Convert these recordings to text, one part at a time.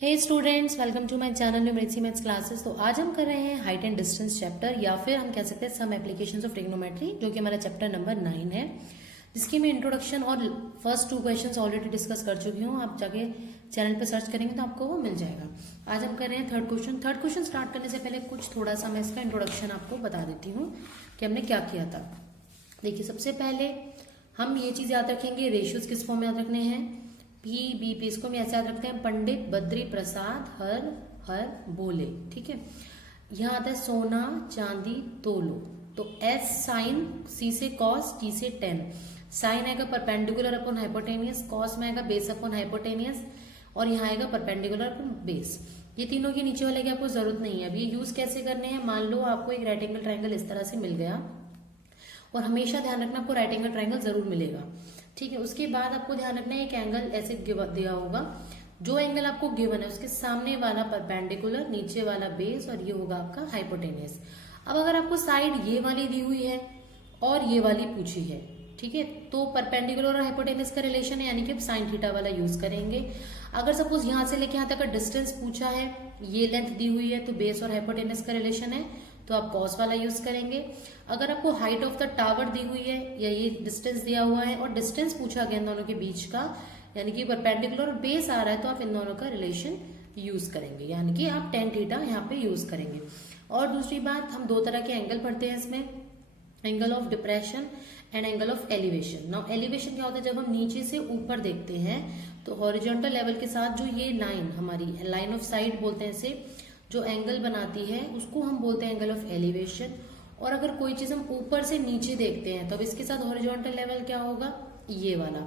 Hey students, welcome to my channel numerics maths classes. तो आज हम कर रहे हैं हाइट एंड डिस्टेंस चैप्टर, या फिर हम कह सकते हैं सम एप्लीकेशंस ऑफ ट्रिग्नोमेट्री, जो कि हमारा चैप्टर नंबर 9 है, जिसकी मैं इंट्रोडक्शन और फर्स्ट 2 क्वेश्चंस ऑलरेडी डिस्कस कर चुकी हूँ। आप जाके चैनल पे सर्च करेंगे तो आपको वो मिल जाएगा। आज हम कर रहे हैं थर्ड क्वेश्चन स्टार्ट करने से पहले कुछ थोड़ा सा मैं इसका इंट्रोडक्शन आपको बता देती हूँ कि हमने क्या किया था। देखिए, सबसे पहले हम ये चीज याद रखेंगे, रेशियोज किस फॉर्म में याद रखने हैं, पी इसको हम ऐसे याद रखते हैं, पंडित बद्री प्रसाद हर हर बोले। ठीक है, यहाँ आता है सोना चांदी तोलो। तो एस साइन, सी से कॉस, टी से टेन। साइन आएगा परपेंडिकुलर अपॉन हाइपोटेनियस, कॉस में आएगा बेस अपॉन हाइपोटेनियस, और यहाँ आएगा परपेंडिकुलर अपॉन बेस। ये तीनों के नीचे वाले की आपको जरूरत नहीं है। अब ये यूज कैसे करने हैं, मान लो आपको एक राइट एंगल ट्राइंगल इस तरह से मिल गया, और हमेशा ध्यान रखना आपको राइट एंगल ट्राइंगल जरूर मिलेगा। ठीक है, उसके बाद आपको ध्यान रखना है एक एंगल ऐसे दिया होगा, जो एंगल आपको गिवन है उसके सामने वाला परपेंडिकुलर, नीचे वाला बेस, और ये होगा आपका हाइपोटेनियस। अब अगर आपको साइड ये वाली दी हुई है और ये वाली पूछी है, ठीक है, तो परपेंडिकुलर और हाइपोटेनियस का रिलेशन है, यानी कि आप साइन थीटा वाला यूज करेंगे। अगर सपोज यहां से लेके यहां तक का डिस्टेंस पूछा है, ये लेंथ दी हुई है, तो बेस और हाइपोटेनियस का रिलेशन है, तो आप कॉस वाला यूज करेंगे। अगर आपको हाइट ऑफ द टावर दी हुई है या ये डिस्टेंस दिया हुआ है और डिस्टेंस पूछा गया इन दोनों के बीच का, यानी कि परपेंडिकुलर और बेस आ रहा है, तो आप इन दोनों का रिलेशन यूज करेंगे, यानी कि आप टेन थीटा यहाँ पे यूज करेंगे। और दूसरी बात, हम 2 तरह के एंगल पढ़ते हैं इसमें, angle of depression and angle of elevation. Now elevation क्या होता है, जब हम नीचे से ऊपर देखते हैं तो हॉरिजॉन्टल लेवल के साथ जो ये लाइन, हमारी लाइन ऑफ साइट बोलते हैं इसे, जो एंगल बनाती है उसको हम बोलते हैं एंगल ऑफ एलिवेशन। और अगर कोई चीज हम ऊपर से नीचे देखते हैं तो अब इसके साथ हॉरिजॉन्टल लेवल क्या होगा, ये वाला,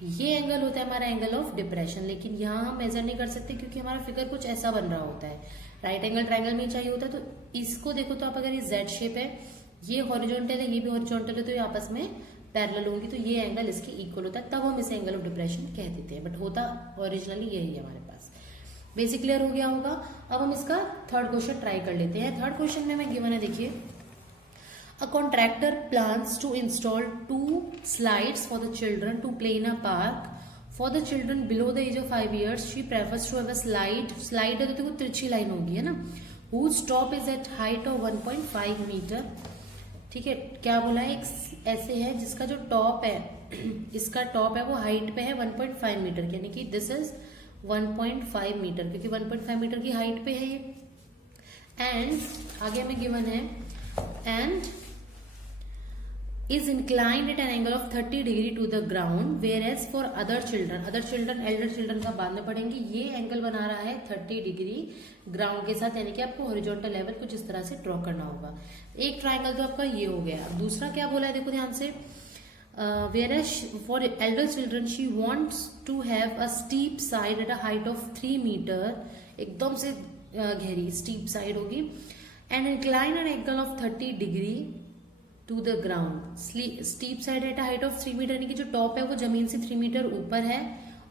तो ये एंगल होता है हमारा एंगल ऑफ डिप्रेशन। लेकिन यहाँ हम मेजर नहीं कर सकते क्योंकि हमारा फिगर कुछ ऐसा बन रहा होता है, राइट एंगल ट्राइंगल में चाहिए होता है। तो इसको देखो, तो आप अगर ये जेड शेप है, ये हॉरिजॉन्टल है, ये भी हॉरिजॉन्टल है, तो ये आपस में पैरेलल होंगी, तो ये एंगल इसके इक्वल होता है, तब हम इसे एंगल ऑफ डिप्रेशन कह देते हैं। बट होता ओरिजिनली यही है हमारे पास। बेसिक क्लियर हो गया होगा। अब हम इसका थर्ड क्वेश्चन ट्राई कर लेते हैं। थर्ड क्वेश्चन में मैं गिवन है, देखिए, a contractor plans to install 2 slides for the children to play in a park. For the children below the age of 5 years, she prefers to have a slide है तो देखो तिरछी line होगी, है ना, whose top is at height of 1.5 metre. ठीक है, क्या बोला है, एक ऐसे है जिसका जो टॉप है, इसका टॉप है वो हाइट पे है 1.5 मीटर, यानी कि दिस इज 1.5 मीटर, क्योंकि 1.5 मीटर की हाइट पे है ये। एंड आगे में गिवन है, and is inclined at an angle of 30 degree to the ground, whereas for other children elder children का बाद में पढ़ेंगे, ये एंगल बना रहा है 30 डिग्री ग्राउंड के साथ, यानी कि आपको हॉरिजॉन्टल लेवल कुछ इस तरह से ड्रॉ करना होगा। एक ट्राइंगल तो आपका ये हो गया। दूसरा क्या बोला है, देखो ध्यान से, whereas for elder children she wants to have a steep side at a height of 3 metre, एकदम से गहरी स्टीप साइड होगी, and incline an angle of 30 degree to the ground. Steep side at a height of 3 metre, यानी कि जो top है वो जमीन से 3 मीटर ऊपर है,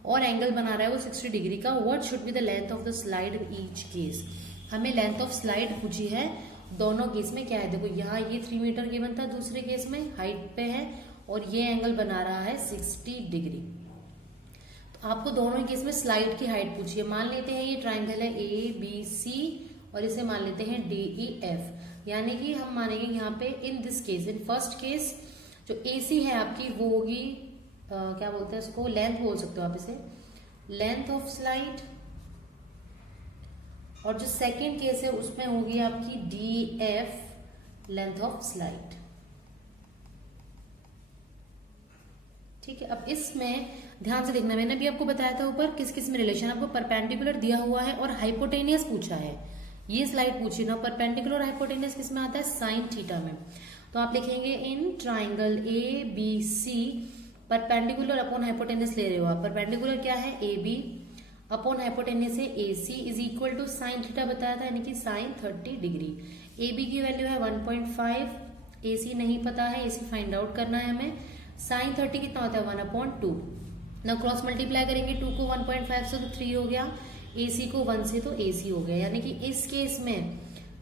और एंगल बना रहा है वो 60 डिग्री का। What should be the length of the slide in each case, हमें लेंथ ऑफ स्लाइड पूछी है दोनों केस में। क्या है, देखो यहाँ ये 3 मीटर गिवन था, दूसरे केस में हाइट पे है, और ये एंगल बना रहा है 60 डिग्री। तो आपको दोनों केस में स्लाइड की हाइट पूछी है। मान लेते हैं ये ट्राइंगल है ABC, और इसे मान लेते हैं DEF, यानी कि हम मानेंगे यहाँ पे in this case, in first case जो AC है आपकी वो होगी, क्या बोलते हैं उसको, लेंथ बोल सकते हो आप इसे, लेंथ ऑफ स्लाइड। और जो सेकेंड केस है उसमें होगी आपकी DF, लेंथ ऑफ स्लाइड। ठीक है, अब इसमें ध्यान से देखना, मैंने भी आपको बताया था ऊपर किस किस में रिलेशन, आपको परपेंडिकुलर दिया हुआ है और हाइपोटेनियस पूछा है, ये स्लाइड पूछी ना, परपेंडिकुलर और हाइपोटेनियस किस में आता है, साइन थीटा में। तो आप लिखेंगे in triangle ABC, perpendicular upon hypotenuse ले रहे हो आप, परपेंडिकुलर क्या है AB, अपॉन हाइपोटेनियस है AC, is equal to sine theta बताया था, यानी कि साइन 30 डिग्री। AB की वैल्यू है 1.5, AC नहीं पता है, AC फाइंड आउट करना है हमें। साइन 30 कितना होता है, 1/2। ना क्रॉस मल्टीप्लाई करेंगे, 2 को 1.5 से तो 3 हो गया, AC को 1 से तो AC हो गया, यानी कि इस केस में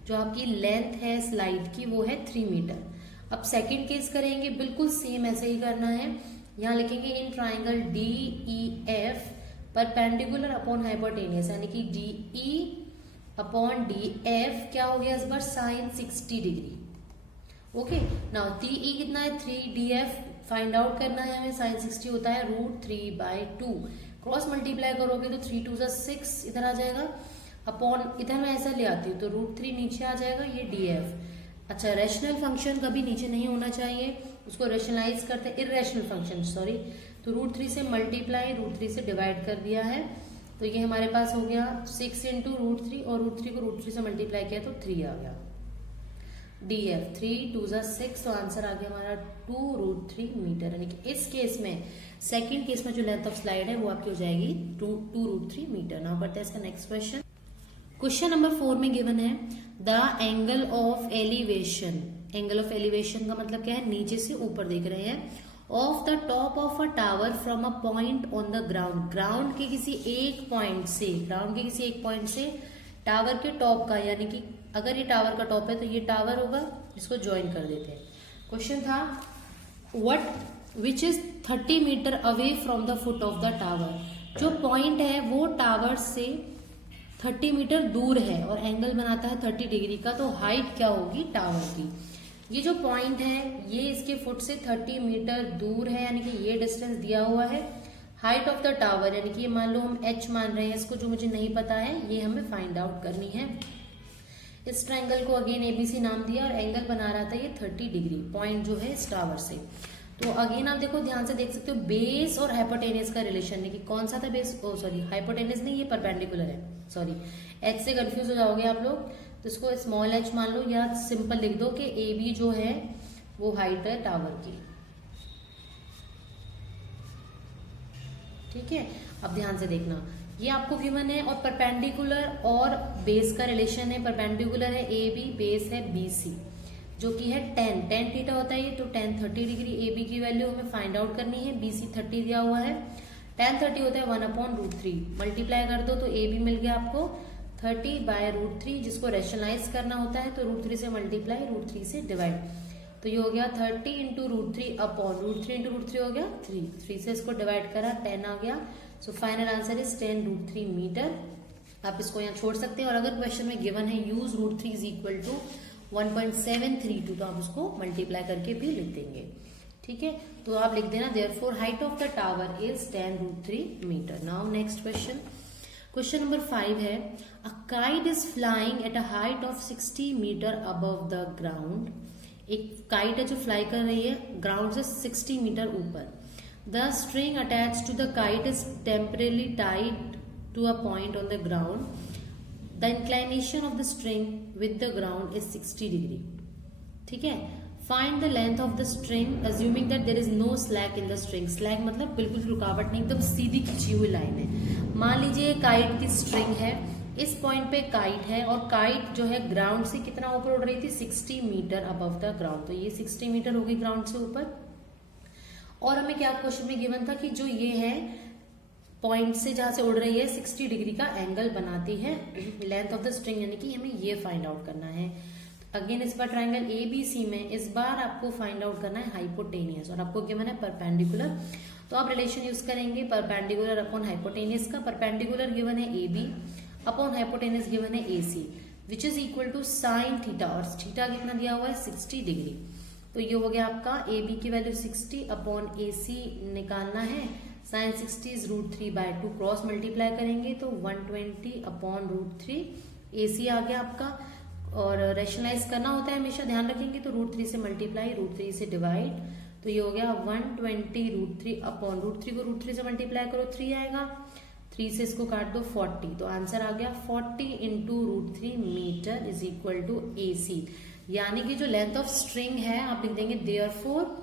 जो आपकी लेंथ है स्लाइड की वो है 3 मीटर। अब सेकंड केस करेंगे, बिल्कुल सेम ऐसे ही करना है। यहाँ लिखेंगे in triangle DEF, perpendicular upon hypotenuse यानी कि D E upon D F क्या हो गया इस बार sine 60 degree. Okay, now D E कितना है 3, डी एफ फाइंड आउट करना है हमें, साइन 60 होता है √3/2। क्रॉस मल्टीप्लाई करोगे तो 3 2 6 इधर आ जाएगा, अपॉन इधर मैं ऐसा ले आती हूँ तो √3 नीचे आ जाएगा, ये डी एफ। अच्छा, रैशनल फंक्शन कभी नीचे नहीं होना चाहिए, उसको रैशनलाइज करते हैं, इरेशनल फंक्शन सॉरी, तो √3 से मल्टीप्लाई √3 से डिवाइड कर दिया है, तो ये हमारे पास हो गया 6 × √3 और √3 को √3 से मल्टीप्लाई किया तो 3 आ गया, डी एफ 3 2 6, तो आंसर आ गया हमारा 2√3 मीटर। यानी कि इस केस में सेकंड केस में जो लेंथ ऑफ स्लाइड है वो आपकी हो जाएगी 2√3 मीटर। नाउ करते हैं इसका नेक्स्ट क्वेश्चन। क्वेश्चन नंबर 4 में गिवन है the angle of elevation. Angle of elevation का मतलब क्या है, नीचे से ऊपर देख रहे हैं, of the top of a tower from a point on the ground. Ground के किसी एक पॉइंट से टावर के टॉप का, यानी कि अगर ये टावर का टॉप है तो ये टावर होगा, इसको ज्वाइन कर देते हैं। क्वेश्चन था what which is 30 metre away from the foot of the tower. जो पॉइंट है वो टावर से 30 मीटर दूर है और एंगल बनाता है 30 डिग्री का, तो हाइट क्या होगी टावर की। ये जो पॉइंट है ये इसके फुट से 30 मीटर दूर है, यानी कि ये डिस्टेंस दिया हुआ है। हाइट ऑफ द टावर यानी कि ये मान लो हम h मान रहे हैं, इसको जो मुझे नहीं पता है ये हमें फाइंड आउट करनी है। इस ट्रायंगल को अगेन एबीसी नाम दिया और एंगल बना रहा था ये 30 डिग्री, पॉइंट जो है इस टावर से। तो अगेन आप देखो, ध्यान से देख सकते हो, बेस और हाइपोटेनियस का रिलेशन है कि कौन सा था बेस, ओ सॉरी हाइपोटेनियस नहीं, ये परपेंडिकुलर है, सॉरी एच से कंफ्यूज हो जाओगे आप लोग, तो इसको स्मॉल एच मान लो या सिंपल लिख दो कि ए बी जो है वो हाइट है टावर की। ठीक है, अब ध्यान से देखना, ये आपको गिवन है और परपेंडिकुलर और बेस का रिलेशन है। परपेंडिकुलर है ए बी, बेस है बी सी, जो कि है tan थीटा होता है ये, तो tan 30 डिग्री ए बी की वैल्यू हमें फाइंड आउट करनी है। बी सी 30 दिया हुआ है, tan 30 होता है 1/√3, मल्टीप्लाई कर दो तो ए बी मिल गया आपको 30/√3, जिसको रैशनलाइज करना होता है तो √3 से मल्टीप्लाई √3 से डिवाइड, तो ये हो गया 30 × √3 अपॉन √3 × √3 हो गया 3 से इसको डिवाइड करा 10 आ गया। So final answer is 10√3 metre. आप इसको यहाँ छोड़ सकते हैं और अगर क्वेश्चन में गिवन है यूज √3 इज इक्वल टू 1.732, तो आप उसको मल्टीप्लाई करके भी लिख देंगे। ठीक है, तो आप लिख देना therefore height of the tower is 10√3 metre. Now next question, question number 5 है a kite is flying at a height of 60 metre above the ground. एक काइट है जो फ्लाई कर रही है ग्राउंड से 60 मीटर ऊपर। The string attach to the kite is temporarily tied to a point on the ground. The inclination of the string with the ground is 60 degree. ठीक है, find the length of the string assuming that there is no slack in the string. Slack मतलब बिल्कुल रुकावट नहीं, एकदम सीधी खिंची हुई line है। मान लीजिए काइट की स्ट्रिंग है, इस पॉइंट पे काइट है और काइट जो है ग्राउंड से कितना ऊपर उड़ रही थी 60 मीटर अबव द ग्राउंड, तो ये 60 मीटर होगी ग्राउंड से ऊपर। और हमें क्या क्वेश्चन में गिवन था कि जो ये है पॉइंट से जहां से उड़ रही है 60 डिग्री का एंगल बनाती है लेंथ ऑफ द स्ट्रिंग, यानी कि हमें ये फाइंड आउट करना है। अगेन इस बार ट्रायंगल एबीसी में इस बार आपको फाइंड आउट करना है हाइपोटेनियस और आपको गिवन है परपेंडिकुलर, तो आप रिलेशन यूज करेंगे परपेंडिकुलर अपॉन हाइपोटेनियस का। परपेंडिकुलर गिवन है A B upon hypotenuse given है A C, which is equal to sine theta, और थीटा कितना दिया हुआ है 60 डिग्री। तो ये हो गया आपका ए बी की वैल्यू 60 अपॉन ए सी निकालना है, साइन 60 इज √3/2, क्रॉस मल्टीप्लाई करेंगे तो 120 अपॉन √3, ए सी आ गया आपका। और रैशनलाइज करना होता है हमेशा ध्यान रखेंगे, तो √3 से मल्टीप्लाई √3 से डिवाइड, तो ये हो गया 120 √3 अपॉन √3 को √3 से मल्टीप्लाई करो 3 आएगा, 3 से इसको काट दो 40, तो आंसर आ गया 40 × √3 मीटर इज इक्वल टू ए सी। यानी कि जो लेंथ ऑफ स्ट्रिंग है आप लिख देंगे therefore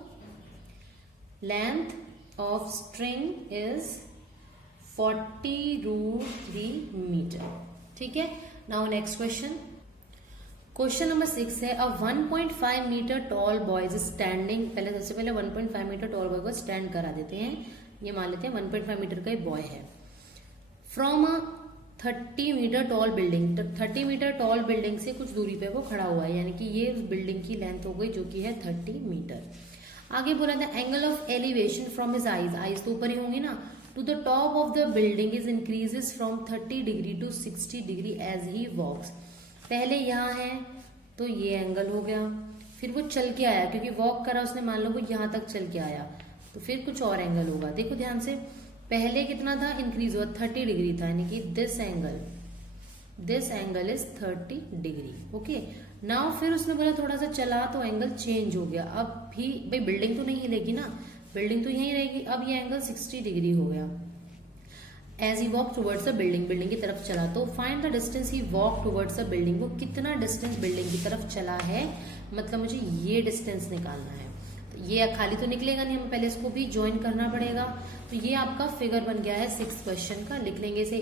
length of string is 40 √3 metre. ठीक है, now next question, question number 6 है a 1.5 metre tall boy is standing. पहले सबसे पहले 1.5 मीटर टॉल बॉय को स्टैंड करा देते हैं, ये मान लेते हैं 1.5 मीटर का बॉय है। From a 30 metre tall building, 30 metre tall building से कुछ दूरी पे वो खड़ा हुआ है, यानी कि ये उस बिल्डिंग की लेंथ हो गई जो कि है 30 मीटर। आगे बोला था angle of elevation from his eyes, eyes तो ऊपर ही होंगी ना, to the top of the building is increases from 30 degree to 60 degree as he walks. पहले यहाँ है तो ये एंगल हो गया, फिर वो चल के आया, क्योंकि वॉक करा उसने, मान लो वो यहाँ तक चल के आया, तो फिर कुछ और एंगल होगा। देखो ध्यान से, पहले कितना था, इंक्रीज हुआ 30 डिग्री था, यानी कि this angle is 30 degree. Okay, now फिर उसने बोला थोड़ा सा चला तो एंगल चेंज हो गया। अब भी भाई बिल्डिंग तो नहीं हिलेगी ना, बिल्डिंग तो यहीं रहेगी। अब ये एंगल 60 डिग्री हो गया। As he walk towards the building की तरफ चला, तो find the distance he walk towards the building, वो कितना डिस्टेंस बिल्डिंग की तरफ चला है, मतलब मुझे ये डिस्टेंस निकालना है। तो ये खाली तो निकलेगा नहीं, हमें पहले इसको भी ज्वाइन करना पड़ेगा। तो ये आपका फिगर बन गया है 6 क्वेश्चन का। लिख लेंगे इसे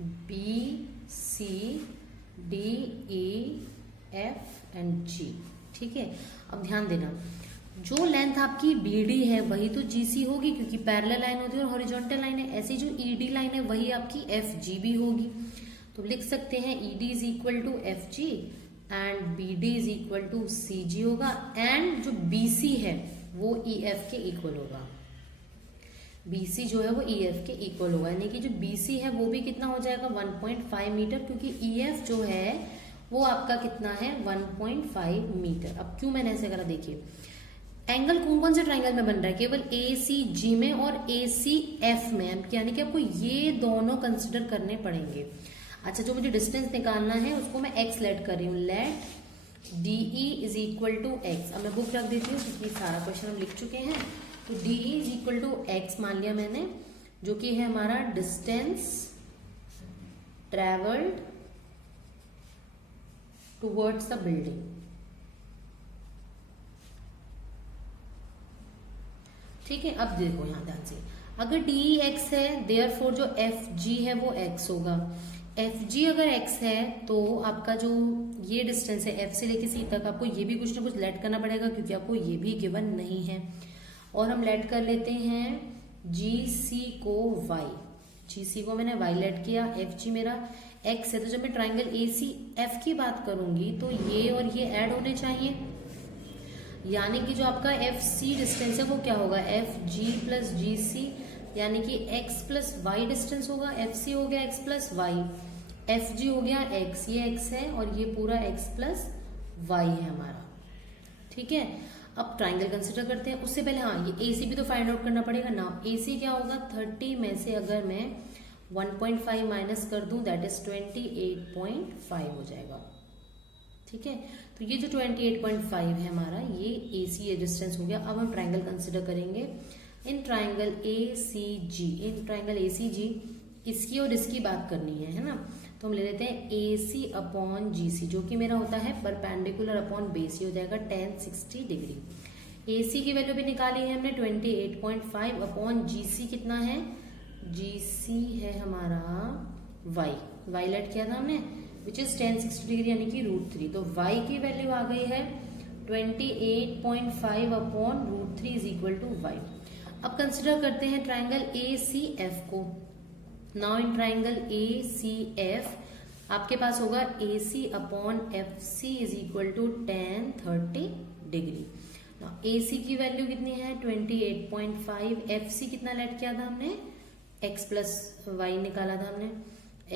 ABCDEF एंड G। ठीक है, अब ध्यान देना, जो लेंथ आपकी BD है वही तो GC होगी, क्योंकि पैरेलल लाइन होती है और हॉरिजॉन्टल लाइन है। ऐसी जो ED लाइन है वही आपकी FG भी होगी। तो लिख सकते हैं ED is equal to FG and BD is equal to CG होगा, एंड जो BC है वो EF के इक्वल होगा। BC जो है वो EF के इक्वल होगा, यानी कि जो BC है वो भी कितना हो जाएगा 1.5 मीटर, क्योंकि EF जो है वो आपका कितना है 1.5 मीटर। अब क्यों मैंने ऐसे करा, देखिए एंगल कौन कौन से ट्राइंगल में बन रहा है, केवल ACG में और ACF में, यानी कि आपको ये दोनों कंसिडर करने पड़ेंगे। अच्छा, जो मुझे डिस्टेंस निकालना है उसको मैं x लेट कर रही हूँ, let DE is equal to x। अब मैं बुक रख देती हूँ क्योंकि सारा क्वेश्चन हम लिख चुके हैं। तो DE is equal to x मान लिया मैंने, जो कि है हमारा distance travelled towards the building. ठीक है, अब देखो यहां ध्यान से, अगर DE x है, देयरफॉर जो FG है वो x होगा। FG अगर x है तो आपका जो ये डिस्टेंस है F से लेके C तक, आपको ये भी कुछ ना कुछ लेट करना पड़ेगा, क्योंकि आपको ये भी गिवन नहीं है। और हम लेट कर लेते हैं GC को y, GC को मैंने y लेट किया, FG मेरा x है। तो जब मैं ट्राइंगल ACF की बात करूंगी तो ये और ये ऐड होने चाहिए, यानी कि जो आपका FC डिस्टेंस है वो क्या होगा, FG प्लस GC, यानी कि x प्लस वाई डिस्टेंस होगा। FC हो गया x प्लस वाई, FG हो गया x, ये x है और ये पूरा x प्लस वाई है हमारा। ठीक है, अब ट्राइंगल कंसिडर करते हैं। उससे पहले हाँ, ये AC भी तो फाइंड आउट करना पड़ेगा ना। AC क्या होगा, 30 में से अगर मैं 1.5 माइनस कर दूं, दैट इज 28.5 हो जाएगा। ठीक है, तो ये जो 28.5 है हमारा, ये AC डिस्टेंस हो गया। अब हम ट्राइंगल कंसिडर करेंगे। इन ट्राइंगल ACG इसकी और इसकी बात करनी है ना, तो हम ले लेते हैं AC अपॉन GC, जो कि मेरा होता है परपेंडिकुलर अपॉन बेस, हो जाएगा tan 60 डिग्री। AC की वैल्यू भी निकाली है हमने 28.5 अपॉन GC कितना है, GC है हमारा y लेट किया था हमने, विच इज tan 60 डिग्री यानी कि √3। तो y की वैल्यू आ गई है 28.5 upon √3 is equal to y। अब कंसिडर करते हैं ट्राइंगल ACF को। नाउ इन ट्राइंगल ACF आपके पास होगा AC upon FC is equal to tan 30 degree. AC की वैल्यू कितनी है 28.5, FC कितना लेट किया था हमने, x प्लस वाई निकाला था हमने,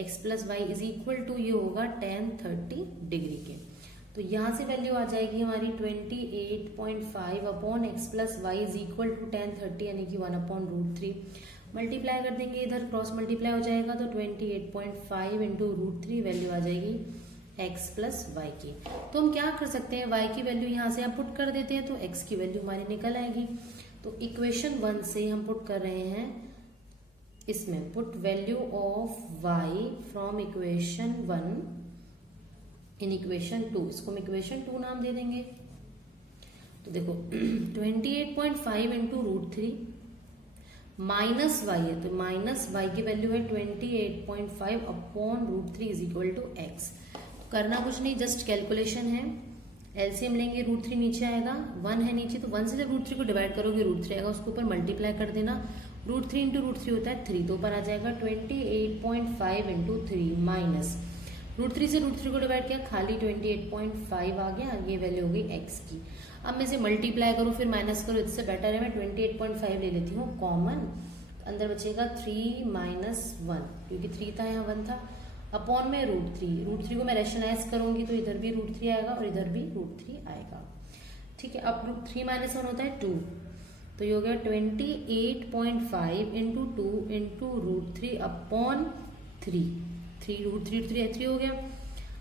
x plus y is equal to ये होगा tan 30 डिग्री के। तो यहां से वैल्यू आ जाएगी हमारी 28.5 upon x plus y is equal to tan 30 यानी कि 1 अपॉन √3। मल्टीप्लाई कर देंगे, इधर क्रॉस मल्टीप्लाई हो जाएगा, तो 28.5 इंटू √3 वैल्यू आ जाएगी x प्लस वाई की। तो हम क्या कर सकते हैं, y की वैल्यू यहाँ से हम पुट कर देते हैं तो x की वैल्यू हमारी निकल आएगी। तो इक्वेशन 1 से हम पुट कर रहे हैं इसमें, put value of y from equation 1 in equation 2, इसको हम इक्वेशन 2 नाम दे देंगे। तो देखो 28.5 इंटू √3 माइनस वाई है, तो माइनस वाई की वैल्यू है 28.5 upon √3 is equal to x. करना कुछ नहीं, जस्ट कैलकुलेशन है, एलसीएम लेंगे, √3 नीचे आएगा, 1 है नीचे, तो 1 से जब √3 को डिवाइड करोगे √3 आएगा, उसके ऊपर मल्टीप्लाई कर देना, √3 इंटू √3 होता है 3, तो ऊपर आ जाएगा 28.5 इंटू 3 माइनस √3 से √3 को डिवाइड किया, खाली 28.5 आ गया, ये वैल्यू हो गई x की। अब मैं इसे मल्टीप्लाई करूँ फिर माइनस करूँ, इससे बेटर है मैं 28.5 ले लेती हूँ कॉमन, अंदर बचेगा 3 माइनस 1, क्योंकि 3 था यहाँ 1 था, अपॉन में √3। √3 को मैं रेशनलाइज करूंगी तो इधर भी √3 आएगा और इधर भी √3 आएगा। ठीक है, अब 3 माइनस 1 होता है 2, तो ये हो गया 28.5 इंटू 2 इंटू √3 अपॉन 3। 3 √3 हो गया।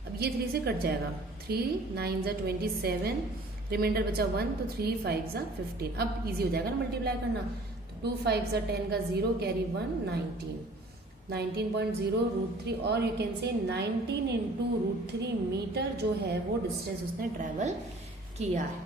अब ये 3 से कट जाएगा, 3 9 ज़ा 27, रिमाइंडर बचा 1, तो 3 5 ज़ा 15। अब इजी हो जाएगा ना मल्टीप्लाई करना, तो 2 5 ज़ा 10 का 0 कैरी 1 19, 19.0 √3, और you can say 19 into √3 metre जो है वो डिस्टेंस उसने ट्रेवल किया है।